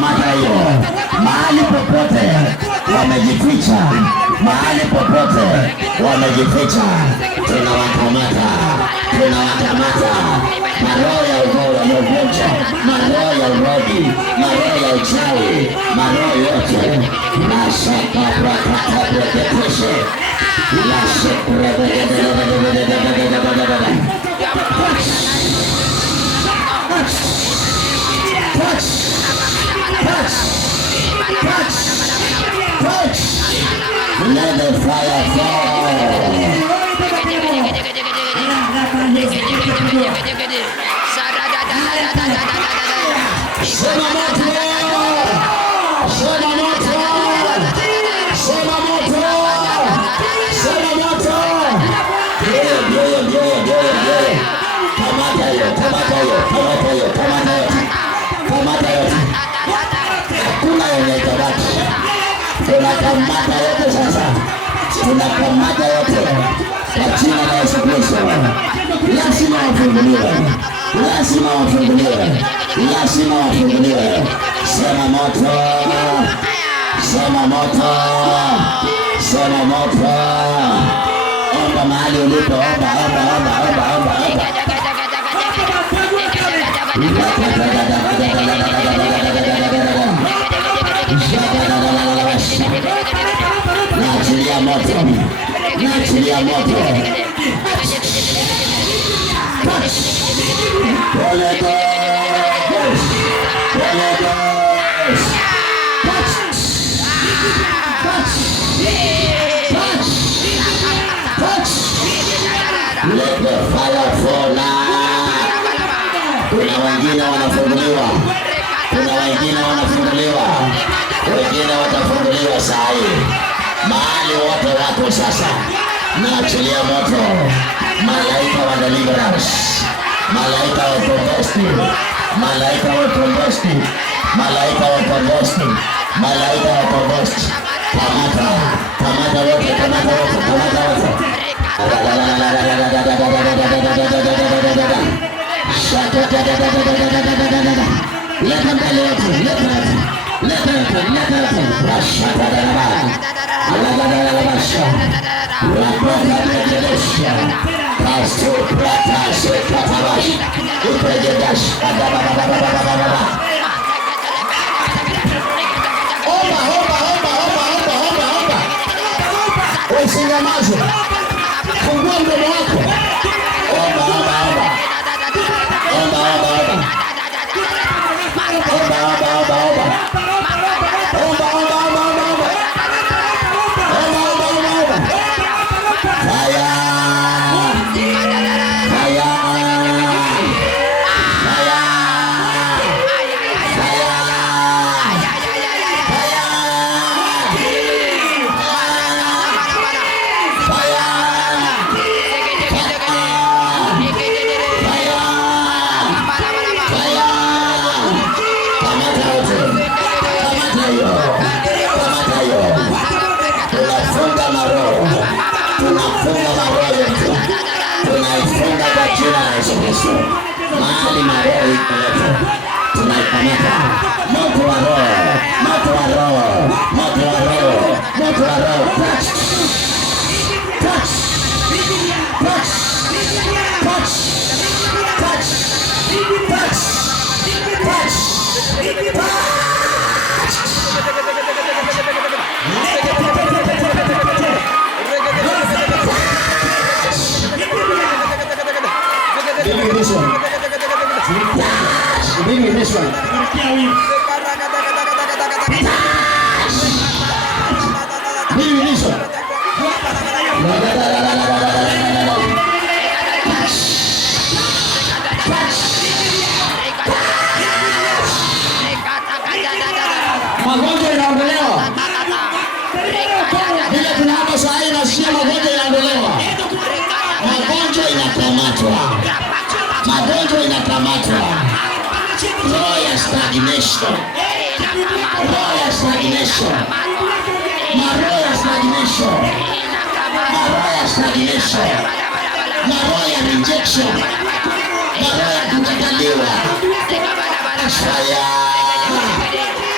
Matayo, mahali popote wamejificha, mahali popote wamejificha, tunawakamata, tunawakamata. Maroho ya ugonjwa, maroho ya urogi, maroho ya uchawi, maroho yote na shaka prakata praketeshe la shukre touch. Let the fire fall. Sema moto. Sema moto. Sema moto. Sema moto. Ndio. Kamata hiyo. Hakuna yenye tabaki. Tunakamata yote sasa. Tunakamata yote. Kwa jina la Yesu Kristo. Lazima wafunguliwe. Sema moto. Omba mahali ulipo. Omba. Naachilia moto. Holy Ghost. Touch. Let the fire fall now. Kuna wengine wanafunguliwa. Wengine watafunguliwa saa hii. Mahali wote wako sasa. Naachilia moto. Malaika wa deliverance. Malaika wa conversion. Kamata wote. Leta mbele yote. Usinyamaze. Fungua mdomo wako. Omba. Tunaifunga kwa jina la Yesu Kristo. Mahali maroho iko tunaikamata. Moto wa roho. Give me this one. Magonjwa yanaondolewa. Bila tunapo saa hii nasikia magonjwa yanaondolewa. Magonjwa inakamatwa. Roho ya stagnation. Maroho ya rejection. Maroho ya kukataliwa. Fire.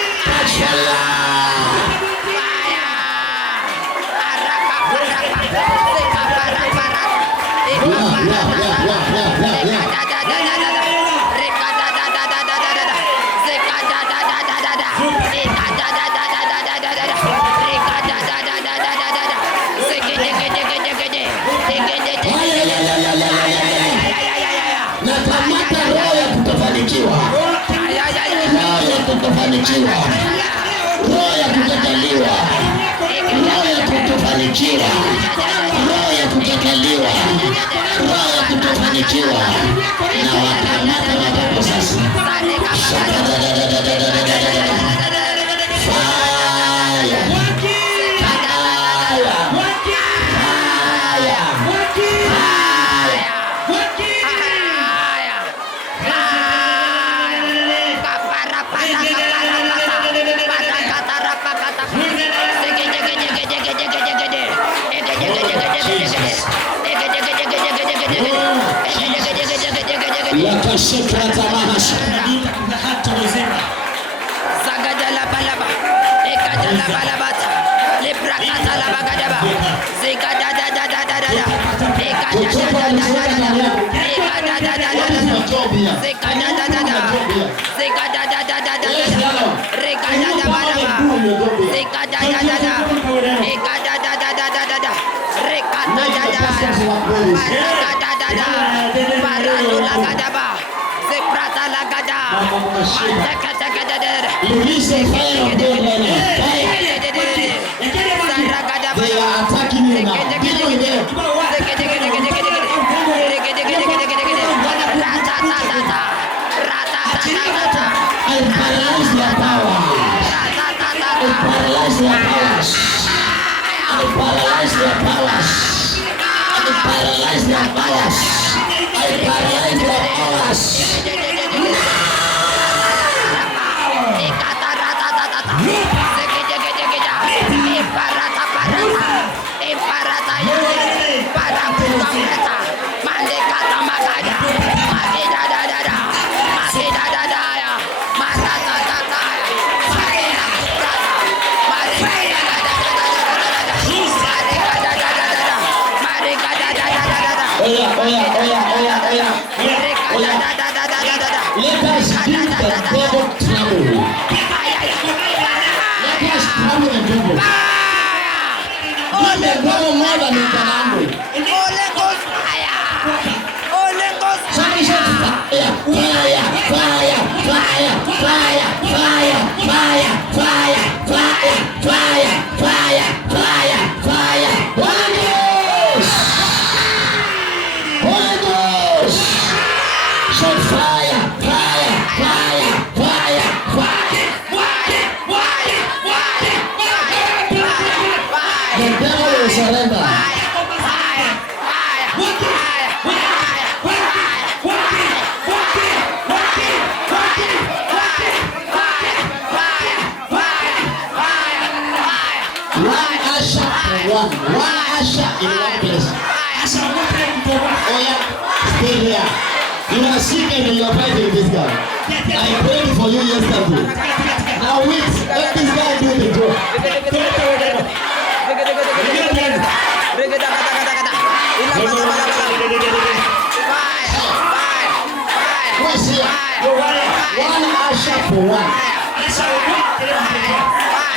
kutofanikiwa, roho ya kukataliwa, roho ya kutofanikiwa, roho ya kukataliwa, roho ya kutofanikiwa, na wakamata mapepo sasa. Yakashika tamasha Zagadala balaba, ekadala balabata, leprakata la bagadaba, zekada da da da da da da, ekada da da da da da, ekada da da da da, zekada da da da, zekada da da da da da, rekada da balaba, zekada da da da, ekada da da da da da, rekada da da, barakada da da, baradula gadaba, zeprata la gada, zekada gada da. Release the fire of God right now. They are attacking you now. People in there. I paralyze their power. I paralyze their powers. I paralyze their powers. I paralyze their powers. I paralyze their powers. Let us give the devil trouble. Let us trouble the devil. Give the devil more than he can handle. Holy Ghost fire! Holy Ghost fire! Fire, fire, fire, fire, fire, fire, fire, fire, fire, fire, fire, fire. Holy Ghost! Holy Ghost! Shout fire, fire, fire, fire, fire. The devil will surrender. One usher in one place. Oh yeah, stay here. You are sick and you are fighting this guy. I prayed for you yesterday. Now wait, let this guy do the job. What's here? One usher for one.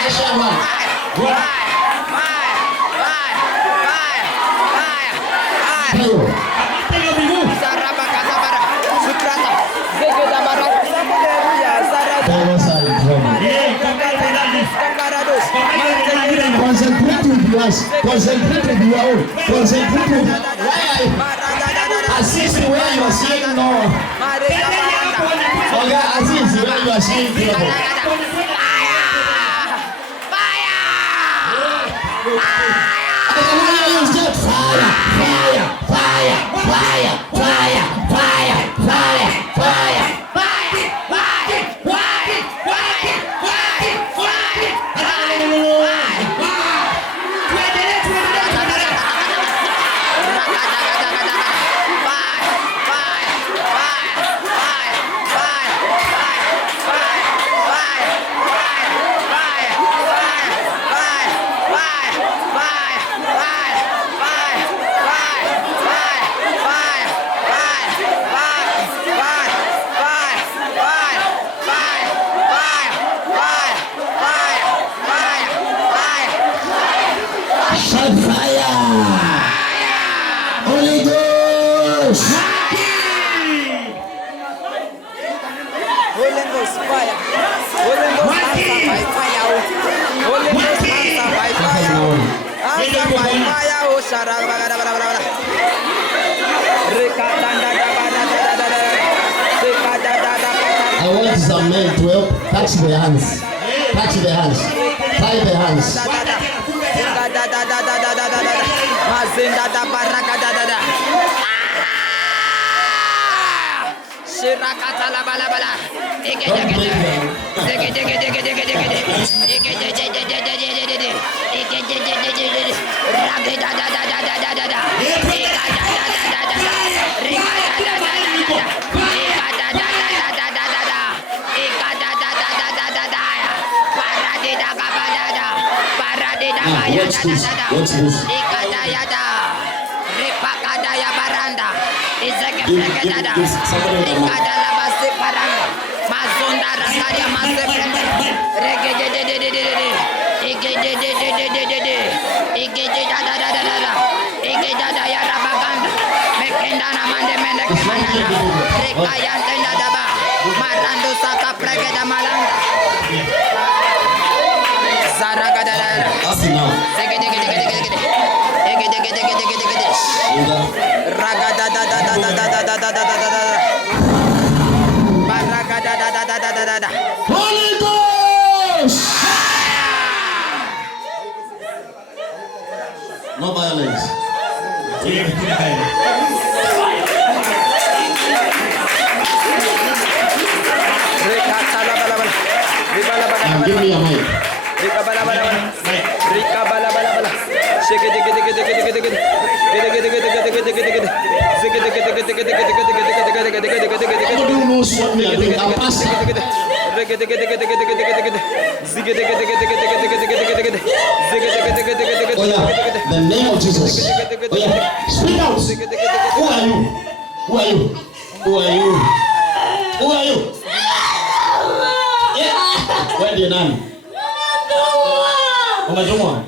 Usher one. Concentrate with yours. Concentrate with your own. Concentrate with assist where you are seeing no. Okay, assist where you are seeing trouble. Holy Ghost answer by fire. Holy Ghost answer by fire. Answer by fire. Oh, Shara. I want some men to help touch the hands. Touch the hands. Tie the hands. Watch this. Watch this. Holy Ghost! No violence. Give me a mic. Nobody knows what we are doing. Our pastor. Oh yeah, the name of Jesus. Oh yeah, speak out. Who are you? Who are you? Who are you? Who are you? Yeah. Where do you name? Umetumwa?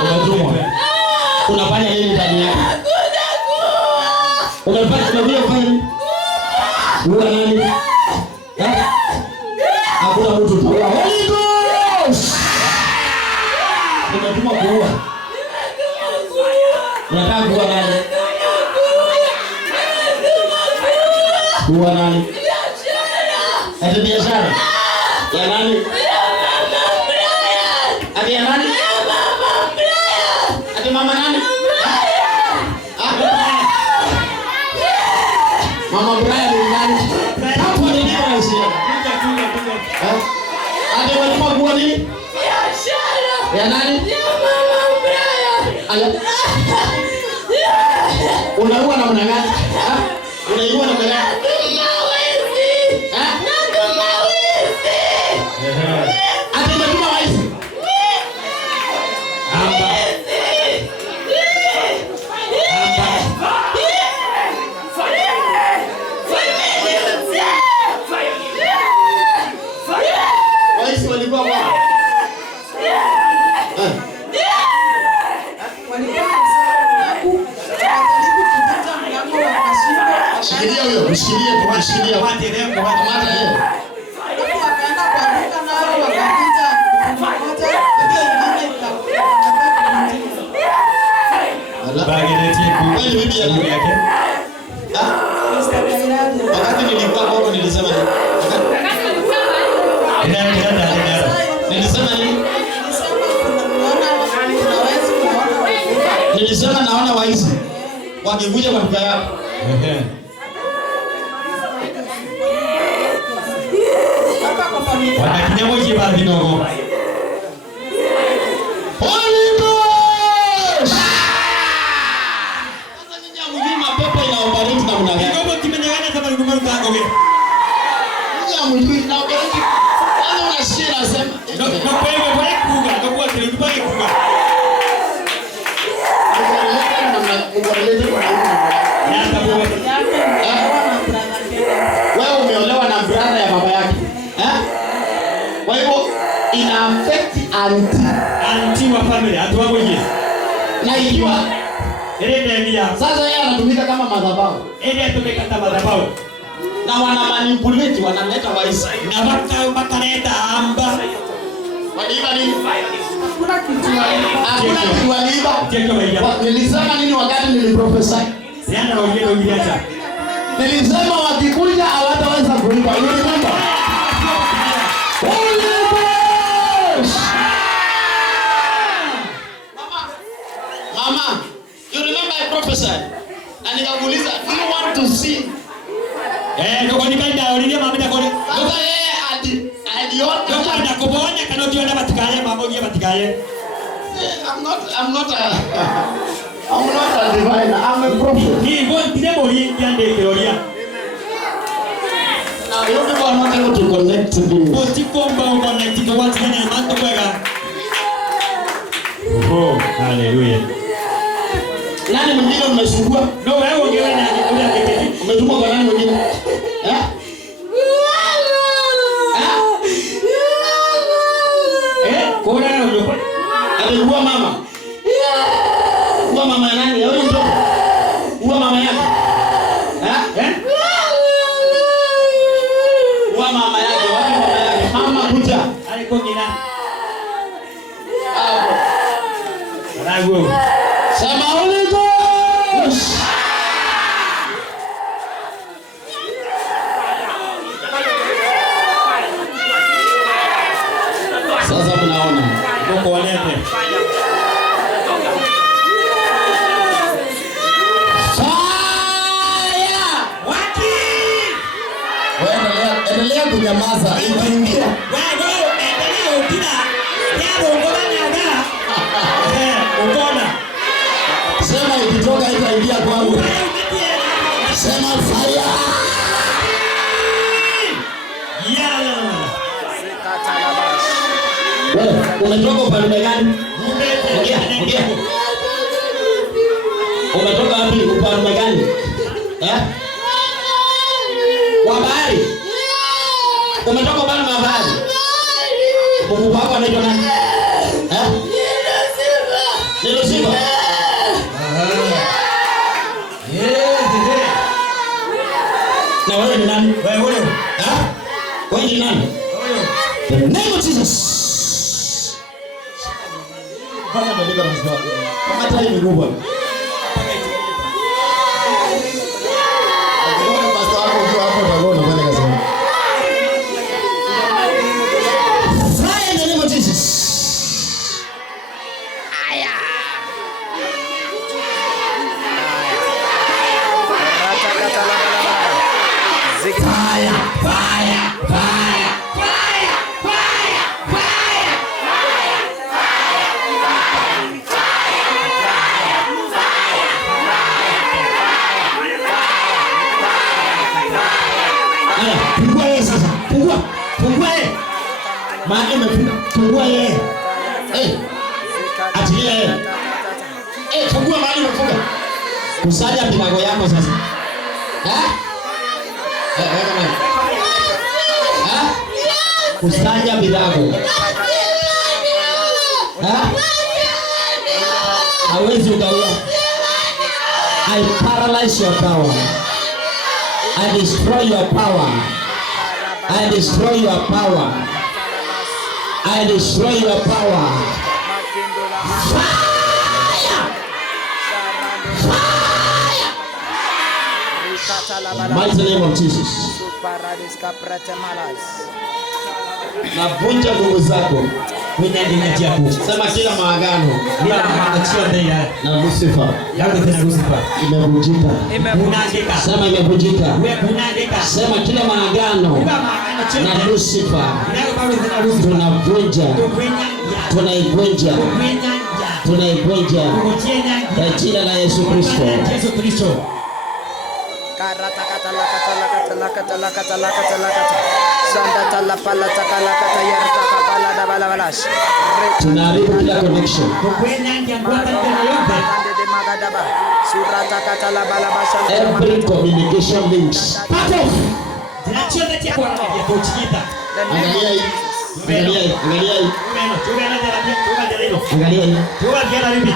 Umetumwa? Unafanya nini ndani yako? Unafanya nini? Wewe nani? Hakuna mtu utaua. Holy Ghost! Umetumwa kuua. Unataka kuua nani? Kuua nani? Ati biashara? Ya nani? Ati ya nani? Ati mama nani? Mama Brian ni nani? Hapo ni nini sio? Ati walikuwa kuwa nini? Biashara. Ya nani? Ya mama Brian. Unaua na mwana gani? Unaua na mwana gani? Ati unatuma waizi? Waizi walikuwa wapi? Shikilia huyo, mshikilie, tumshikilie. Kamata yeye. Wakaenda kwa duka nao wakapita kupata wakati nilikuwa hapo nilisema nini? Nilisema naona waizi wakikuja kwa duka yako. Wanakinyamoji ba kidogo. Holy Ghost! Sasa nyinyi hamjui mapepo inaoperate namna gani? Kidogo kimenyang'anya kama ngoma rutango hivi. Nyinyi hamjui inaoperate. Kwanza unasikia nasema. Ndio kwa hiyo pale kuga, ndio kwa kile pale kuga. Wewe umeolewa na brother ya baba yake. Kwa hivyo ina affect anti wa family, anti wa mwenye. Na ikiwa sasa yeye anatumika kama madhabahu. Yeye anatumika kama madhabahu. na wana manipulate, wanaleta waisi na wakaleta amba. Waliiba nini? Hakuna kitu waliiba. Nilisema nini wakati niliprophesy? Yana wengine waliacha. Nilisema wakikuja hawataweza kuiba. You remember? Holy Ghost! Mama, you remember I prophesied? Na nikakuuliza, do you want to see? Ndio nikaenda ulilia mama ndakoni. Sasa yeye aliona ndio kuponya kana ukiona batikaye mambo ngia batikaye. I'm not a diviner. I'm a prophet. Ni bon dilemo yande teoria. Now you people are not able to connect to me. Otikomba connect to what's going on to kwega. Oh, hallelujah. Nani mwingine umesugua? No, wewe ungewe na kikulia keketi. Umetumwa kwa nani mwingine? Kona unyopa. Alikuwa mama. Uwa mama ya nani? Wewe mtoto. Uwa mama yake. Uwa mama yake, wapi mama yake? Mama kuja. Alikuwa ngina. Rago. Sema Holy Ghost. Sasa mnaona. Ndio kuonete. Endelea kunyamaza. Ingia. Wewe endelea ukina. Yabo ngona nyaga. Ukona. Sema ikitoka itaingia kwangu. Sema fire. Wewe umetoka upande gani? Ongea. Umetoka wapi? Upande gani? Wa bahari. Umetoka upande wa bahari. Mungu wako anaitwa nani? Nilo Simba. Na wewe ni nani? Wewe. Wewe ni nani? The name of Jesus. Bwana ndio ndio. Kama tayari ni kubwa. Maana umefunga. Fungua yeye. Achilia yeye. Fungua mahali umefunga. Kusanya milango yako sasa. Kusanya milango. Hawezi ukaua. I paralyze your power. I destroy your power. I destroy your power. I destroy your power. Fire! Fire! Mighty name of Jesus. Navunja nguvu zako. Sema kila maagano na Lucifer imevunjika. Sema imevunjika. Sema kila maagano na Lucifer tunavunja, tunaivunja, tunaivunja kwa jina la Yesu Kristo. Tunaharibu kila connection. Every communication links. Cut off. Angalia hii. Angalia hii. Angalia hii. Angalia hii. Angalia hii. Angalia hii.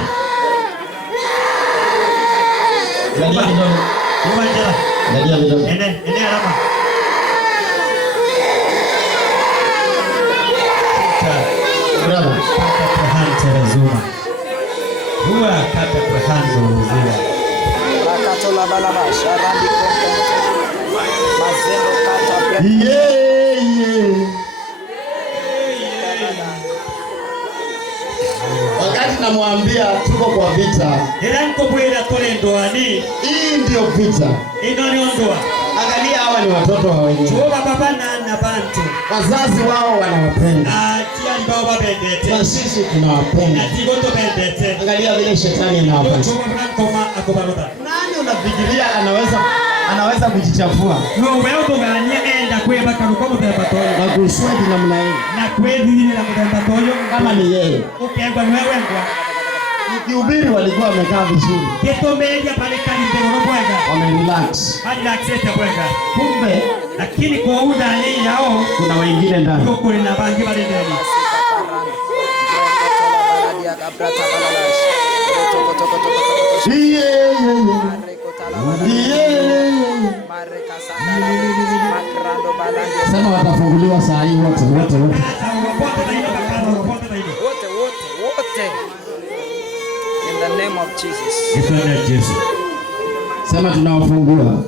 Wakati namwambia tuko kwa vita. Hii ndio vita. Angalia hawa ni watoto wa wenyewe. Wazazi wao wanawapenda. Na sisi tunawapenda. Angalia vile shetani anawapenda. Nani unafikiria anaweza kujichafua? Na kusudi namna hii. Kama ni yeye. Ukihubiri walikuwa wamekaa vizuri. Wamerelax. Kumbe lakini kwa udani yao kuna wengine ndani. Sema watafunguliwa saa hii wote. In the name of Jesus. Sema tunawafungua.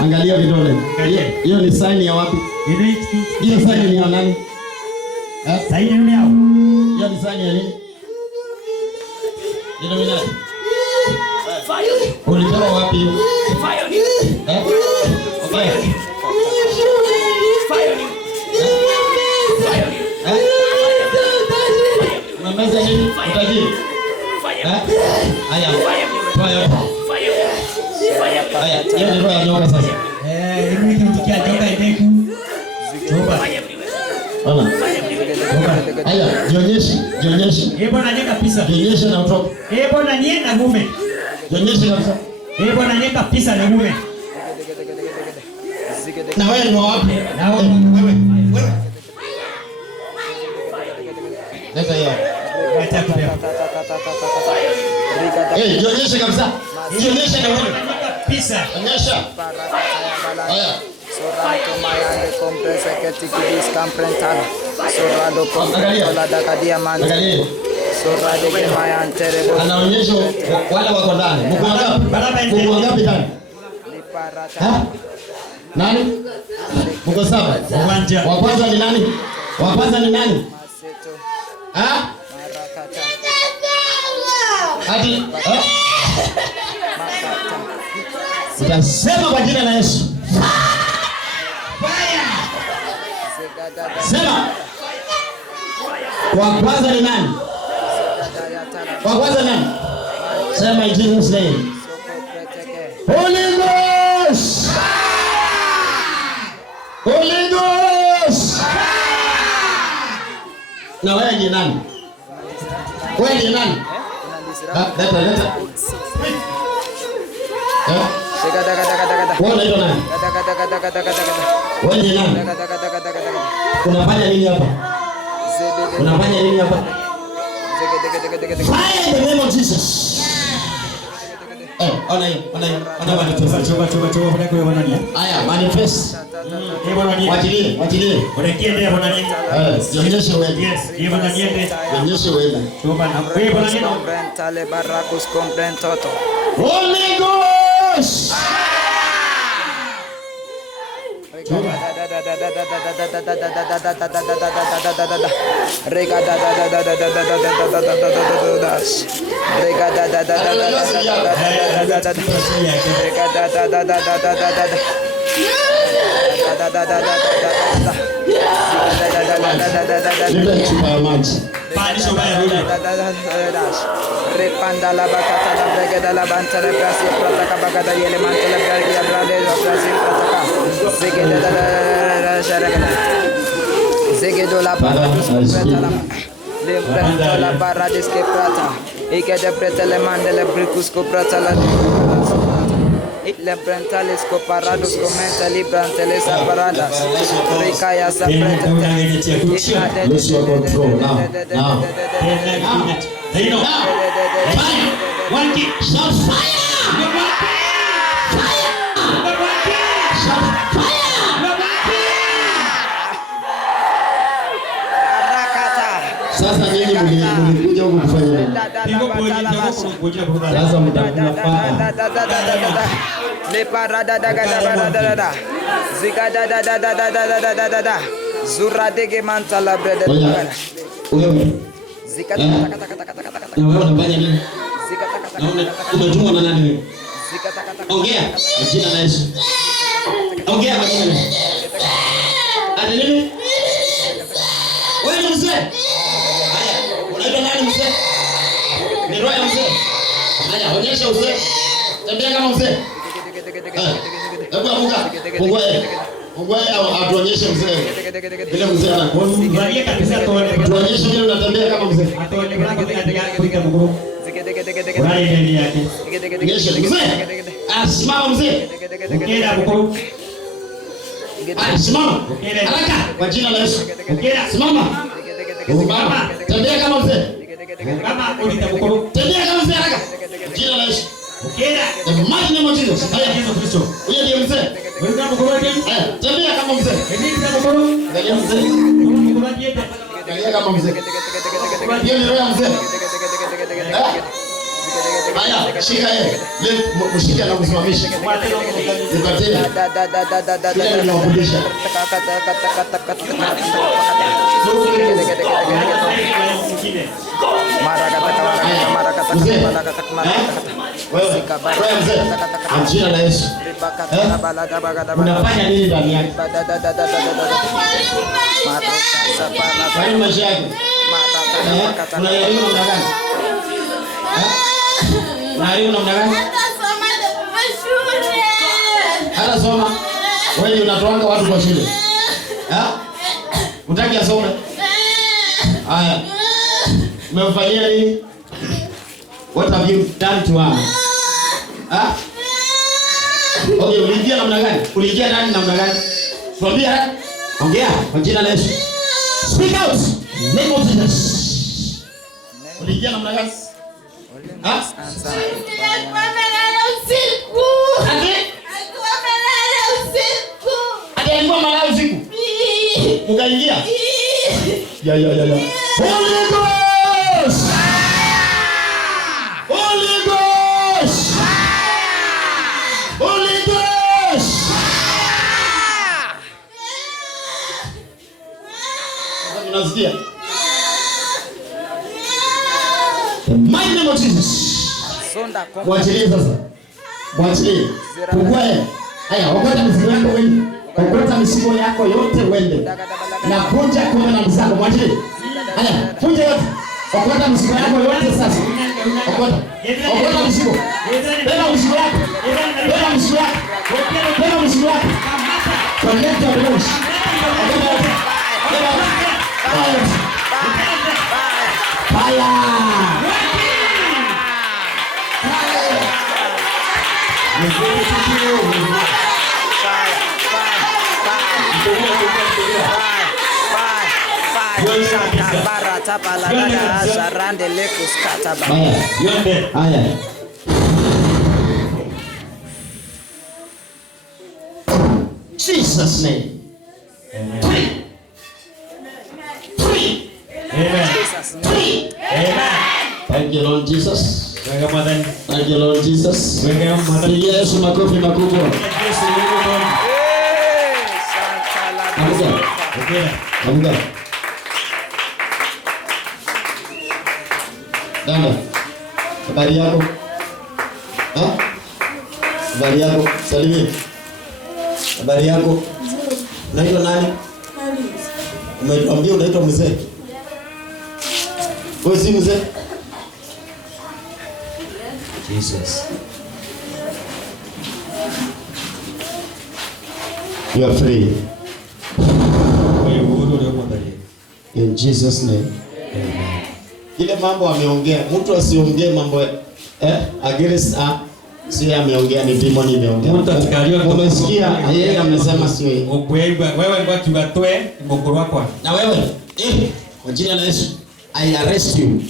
Angalia vidole. Hiyo ni saini ya wapi? Hiyo saini ni ya nani? Saini ni yao. Hiyo ni saini ya nini? Ndio mimi. Ulitoka wapi? Unameza nini? Utajiri? Haya. Haya, hiyo ni roho ya nyoka sasa. Hivi kimtukia nyoka imeku. Chomba. Ona. Haya, jionyeshe. Bwana nyeka pisa. Jionyeshe na utoke. Bwana nyeka mume. Jionyeshe kabisa. Bwana nyeka pisa na mume. Na wewe ni wapi? Na wewe. Leta hiyo. Acha kubeba. Jionyeshe kabisa. Jionyeshe na wewe. Pisa. Onyesha. Haya. Sorato mayande compresa que tikidis camprentala. Sorado comprentala da diamante. Angalia. Sorado que mayantere. Anaonyesha wale wako ndani. Mko ngapi ndani? Nani? Mko saba. Wa kwanza ni nani? Hadi utasema kwa jina la Yesu. Sema. Wa kwanza ni nani? Sema in Jesus name. Holy Ghost. Na wewe ni nani? Leta. Wewe unaitwa nani? Wewe ni nani? Unafanya nini hapa? Fire in the name of Jesus. Ona hiyo. Haya, manifest. Wachilie. Jionyeshe wewe. Holy Ghost. Repanda la bacata la brega de la banta la gracia prata bagada yele manta la brega brade la gracia prata zegede la sharagana zegedo la barra prata la le prata la barra disque prata e che de preta le mande le bricusco prata la le brentales co parados comenta librante le saparadas ricaya sapreta Lose your control now. They know. Fire. One kick. Shout fire. Fire. Shout fire. Sasa mtakula paa. Na wewe unafanya nini? Umetumwa na nani wewe? Ongea jina la Yesu. Ongea majina. Ati nini? Wewe ni mzee? Haya, unaitwa nani mzee? Ni roho ya mzee. Haya, onyesha mzee. Tembea kama mzee. Hebu amuka. Fungua atuonyeshe mzee. Ile mzee anakuangalia kabisa tuonyeshe vile unatembea kama mzee. Atuone mlango katika kuingia mguu. Urai ndani yake. Mzee. Simama mzee. Ukienda mguu. Simama. Haraka kwa jina la Yesu. Simama. Simama. Tembea kama mzee. Kama ulita mguu. Tembea kama mzee haraka. Jina la Yesu. Ukienda. Maji na moto. Haya Yesu Kristo. Huyo ndiye mzee. Wewe kama mguu wake. Tembea kama mzee. Ndio kama mguu. Angalia mzee. Mguu wake. Angalia kama mzee. Hiyo ni roho ya mzee. Haya, shika yeye. Leo mshike na kusimamisha. Nipatie. Kile ninawafundisha. Jina la Yesu. Unafanya nini ndani yake? Kwa nini maisha yako? Unayaiona namna gani? Unayaiona namna gani? Hata soma. Wewe unatoanga watu kwa shule. Unataka asome? Haya. Umemfanyia nini? What have you done to her? Okay, uliingia namna gani? Uliingia ndani namna gani? Tuambia. Ongea kwa jina la Yesu. Speak out. Name of Jesus. Uliingia namna gani? Alikuwa malala usiku. Mkaingia. Ya. Holy Ghost. Holy Ghost. Holy Ghost. Unasikia? My name of Jesus. Mwachilie sasa. Mwachilie. Kukwae. Haya, wakati mzigo wako wewe. Okota misigo yako yote uende. Na vunja kwa na mzigo. Mwachilie. Haya, vunja yote. Okota misigo yako yote sasa. Okota. Okota misigo. Beba misigo yako. Beba misigo yako. Beba misigo yako. Connect your voice. Fire. Jesus name. Amen. Amen. Thank you Lord Jesus. Thank you Lord Jesus. Yesu makofi makubwa. Amga. Dada. Habari yako? Habari yako? Salimia. Habari yako? Unaitwa nani? Umetuambia unaitwa mzee. Wewe si mzee? Jesus. You are free. In Jesus name. Amen. Ile mambo ameongea, mtu asiongee mambo against sio ameongea, ni demon imeongea. Mtu atikaliwa umesikia yeye amesema sio yeye. Wewe watu watoe mgogoro wako. Na wewe kwa jina la Yesu I arrest you.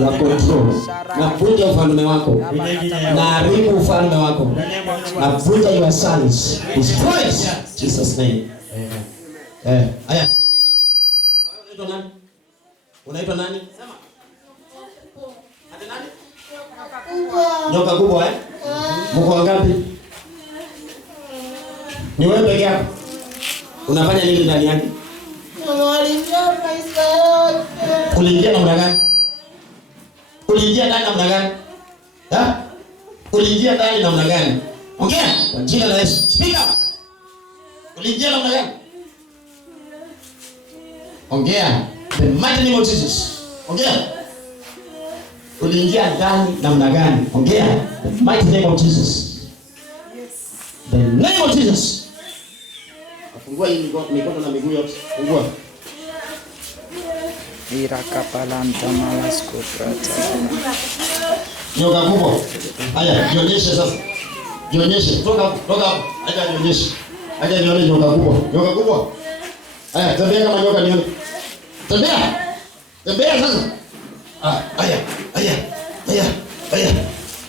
Ya control. Na vunja ufalme wako. Na haribu ufalme wako. Na vunja your sons. Destroy Jesus name. Amen. Aya. Unaitwa nani? Unaitwa nani? Sema. Nyoka kubwa eh? Mko wangapi? Ni wewe peke yako? Unafanya nini ndani yake? Uliingia namna gani? Uliingia ndani namna gani? Ha? Uliingia ndani namna gani? Ongea kwa jina la Yesu. Speak up. Uliingia namna gani? Ongea. The mighty name of Jesus. Ongea. Uliingia ndani namna gani? Ongea. The mighty name of Jesus. The name of Jesus. Fungua hii mikono na miguu yote. Fungua. Irakapalanta malasko prata. Nyoka kubwa. Haya, jionyeshe sasa. Jionyeshe. Toka hapo. Acha jionyeshe. Acha nione nyoka kubwa. Nyoka kubwa. Haya, tembea kama nyoka nione. Tembea. Tembea sasa. Haya.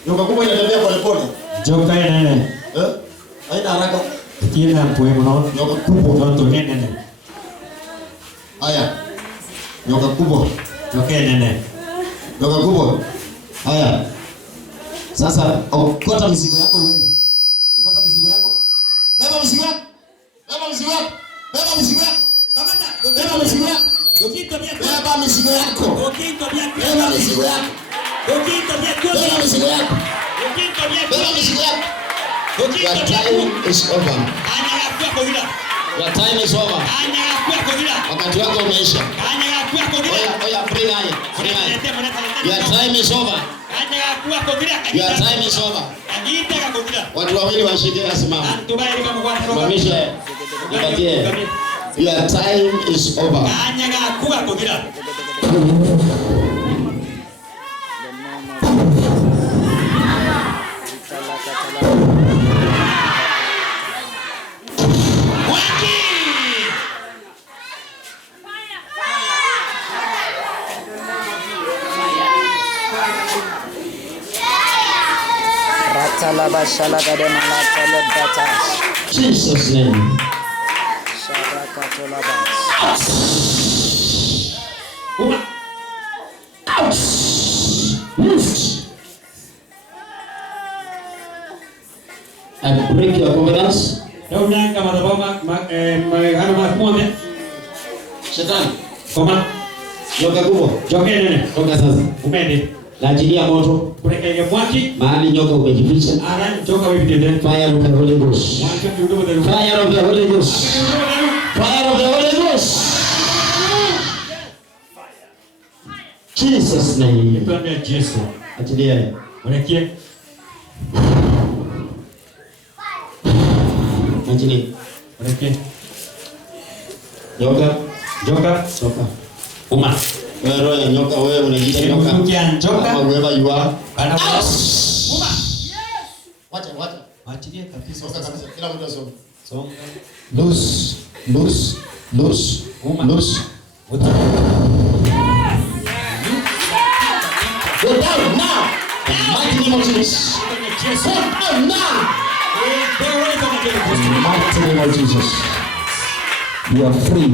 Nyoka kubwa inatembea pole pole. Joka nene. Haina haraka. Kila mpoemo no. Nyoka kubwa. Tonto nene. Haya. Nyoka kubwa. Joka nene. Nyoka kubwa. Haya. Sasa okota mizigo yako wewe. Okota mizigo yako. Beba mizigo yako. Beba mizigo yako. Beba mizigo yako. Kamata. Beba mizigo yako. Beba mizigo yako. Beba mizigo yako. Beba mizigo yako. Beba mizigo yako. Your time is over. Your time is over. Wakati wako umeisha. Oya, bring haya. Your time is over. Your time is over. Watu wawili washike asimama. Mamisha. Nipatie. Your time is over. Jesus' name. Out. Lift. I break your covenants. Shetani. Koma. Nyoka kubwa. Joka nene. Toka sasa. Umende. Achilia moto. Kureke mwaki. Mahali nyoka umejificha. Ara joka wewe tende. Fire of the Holy Ghost. Fire of the Holy Ghost. Fire of the Holy Ghost. Jesus name. Tuambia Yesu. Achilia. Unakie. Achilia. Unakie. Nyoka. Joka. Toka. Uma. Wewe roho ya nyoka, wewe unajiita nyoka. Nyoka. Kama whoever you are. Bana. Uma. Wacha. Achilie kabisa. Soka kabisa. Kila mtu asome. Songa. Loose. Uma. Loose. Go down now. The mighty name of Jesus. Go down now. The mighty name of Jesus. You are free.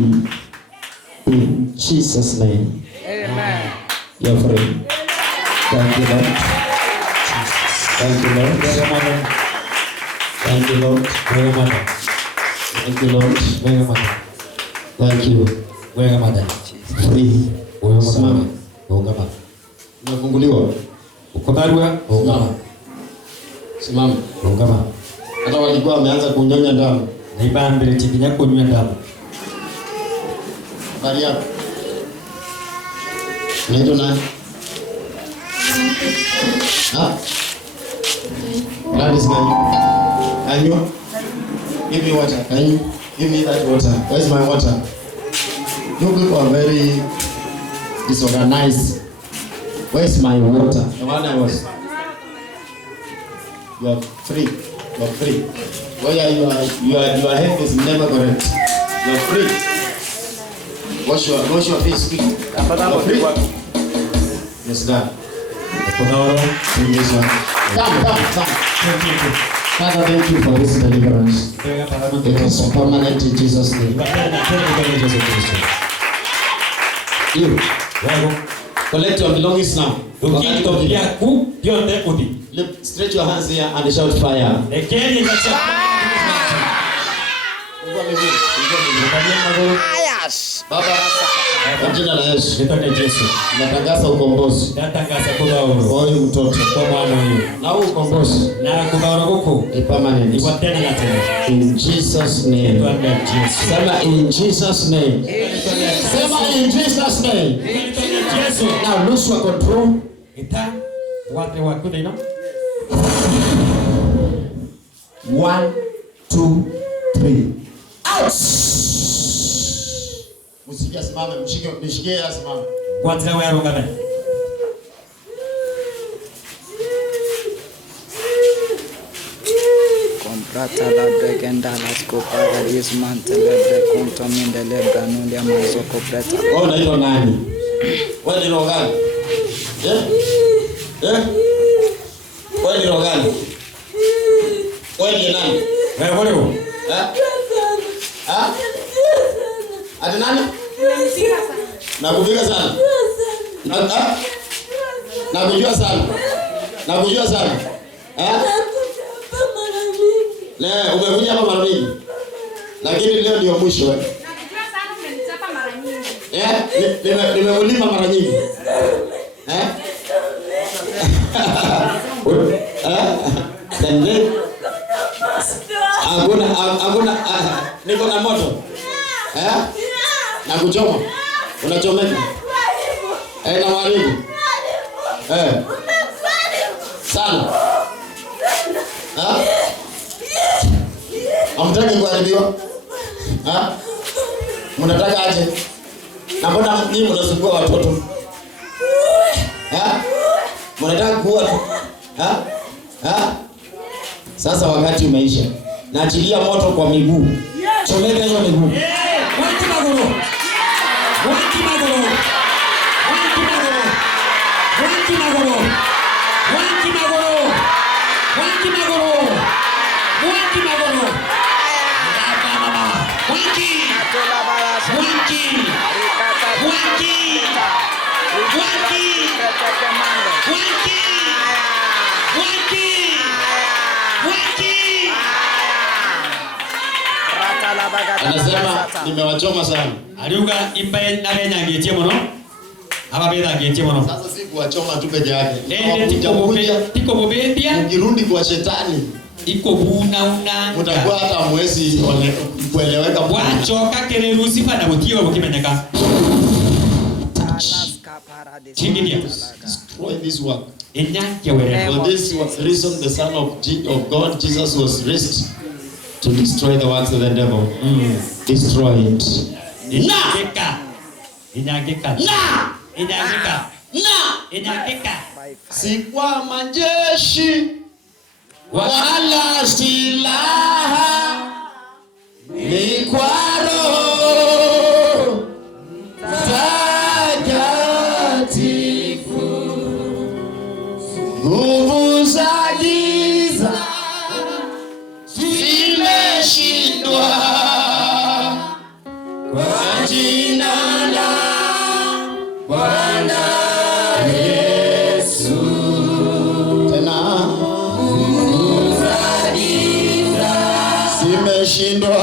In Jesus' name. Amen. You are free. Thank you, Lord. Thank you, Lord. Thank you, Lord. Thank you, Lord. Thank you. Free. Simama. Umefunguliwa. Simama. Hata walikuwa wameanza kunyonya damu. Habari yako? Unaitwa nani? That is my. Can you give me water? Can you give me that water? Where's my water? You people are very disorganized. Where's my water? The one I was. You are free. You are free. Where your head is never correct. You are free. Wash your face quick. You are free. Yes, God. Yes, God. Come. Father, thank you for this deliverance. It is permanent in Jesus' name. You. Collect your belongings now. Stretch your hands here and shout fire. Baba, kwa jina la Yesu, natangaza ukombozi kwa huyu mtoto, na huu ukombozi ni permanent. In Jesus name. Sema in Jesus name. Sema in Jesus name. Now lose your control. 1, 2, 3. Out. Msikia simame, mshikie simame. Kwanza wewe ronga bana. Comprata la bregenda las copara dismantele contaminde le granulia mazo copreta. Wewe unaitwa nani? Wewe ni rogani? Wewe ni rogani? Wewe ni nani? Wewe. Ati nani? Nakupika sana. Nakujua sana. Nakujua sana. Umekuja hapa mara mingi. Lakini leo ndio mwisho. Nakujua sana umenichapa mara nyingi. Nimeulima mara nyingi. Hakuna niko na moto. Na kuchoma. Unachomeka. Na mwalimu. Sana. Hamtaki kuharibiwa? Mnataka aje? Na mbona mimi mnasumbua watoto? Mnataka kuua tu? Sasa wakati umeisha. Naachilia moto kwa miguu. Chomeka hiyo miguu. Wanti magoro. Wanti magoro. Wanti magoro. Wanti magoro. Wanti magoro. Wanti magoro. Wanti magoro. Wanti. Wanti. Wanti. Wanti. Wanti. Anasema nimewachoma sana. Aliuga imbaye na benyangetie muno. Ababeda ngetie muno. Sasa si kuwachoma tu peke yake. Tiko bobendia. Ukirudi kwa shetani iko buna una. Mtakuwa hata mwezi kueleweka bwana. Choka kererusi pana butio bukimenyeka. Chinginia. Destroy this work. For this reason the Son of God, Jesus, was raised to destroy the works of the devil. Destroy it. Si kwa majeshi wala silaha, ni kwa Roho Mtakatifu. Nguvu za giza zimeshindwa kwa jina la Bwana Yesu. Tena nguvu za giza zimeshindwa